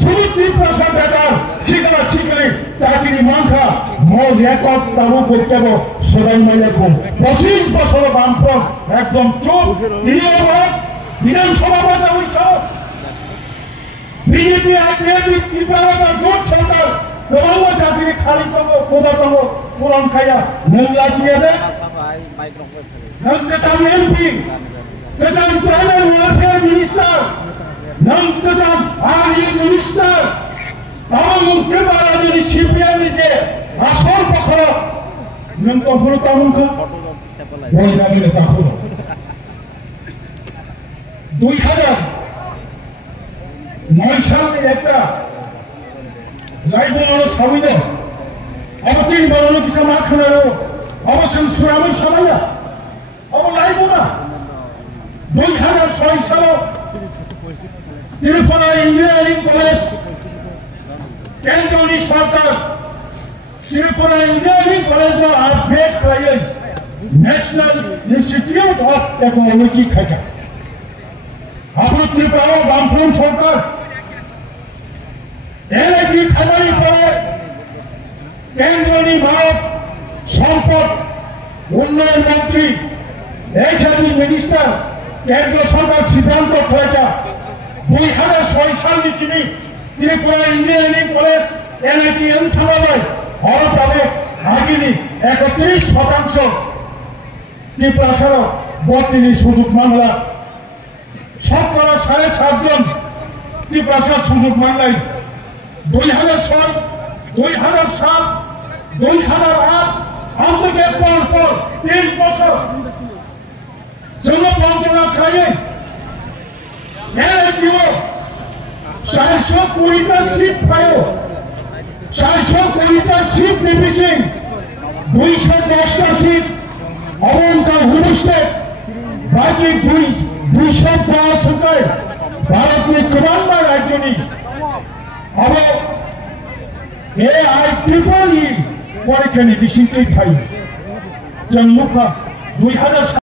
সুনীতি প্রসাদ বেকার শিখলা শিখলি চাকরি মাংখা মজ একক তাবু করতে সদাই মাইয়াকুম 25 বছর বামফ্রন্ট একদম চুপ বিধানসভা ভাষা উৎসব বিজেপি আইপিএবি ত্রিপুরা জোট সরকার গোলাম চাকরি খালি করবো কোথা করবো পুরন খাইয়া মেলাসিয়ে দেয় নমতেসাম এমপি তেসাম প্রাইমারি ওয়েলফেয়ার মিনিস্টার নমতেসাম আর্মি মিনিস্টার তামাম ত্রিপুরা যদি সিপিএম নিজে আসল পক্ষর নমতো হলো তামুখা বইরা মিলে তা হলো 2009 সালে একটা লাইব্রেরি সমিত অবতীর্ণ বানানো কিছু মাখানো অবসান সুরামের সবাইয়া অব লাইব্রেরি 2006 সালে ত্রিপুরা ইঞ্জিনিয়ারিং কলেজ কেন্দ্রীয় সরকার ত্রিপুরা ইঞ্জিনিয়ারিং কলেজ আপগ্রেড করে ন্যাশনাল ইনস্টিটিউট অফ টেকনোলজি খাইটা আপনার ত্রিপুরা বামফ্রন্ট সরকার এনআইটি খাবারি পরে কেন্দ্রীয় ভারত সম্পদ উন্নয়ন মন্ত্রী এইচআরডি মিনিস্টার কেন্দ্র সরকার সিদ্ধান্ত হয়েছে 2006 সাল নিচিনি ত্রিপুরা ইঞ্জিনিয়ারিং কলেজ এনআইটি এম থামাবে হরতাবে আগিনি 31% ত্রিপুরা সহ বর্তমানে সুযোগ মামলা শতকরা 7.5 জন ত্রিপুরা সুযোগ মামলায় 2006 2007 2008 আমকে পর 3 বছর জন্য বঞ্চনা খাইয়ে এনআইটিও 420টা সিট পায় 420টা সিট নিবিসিং 210টা সিট অবঙ্কা হুমস্টে বাকি 210 সংখ্যায় ভারত में कमांडर राज्यों अब AI ट्रिपल ई परीक्षा निधिशित जन्मुखा 2007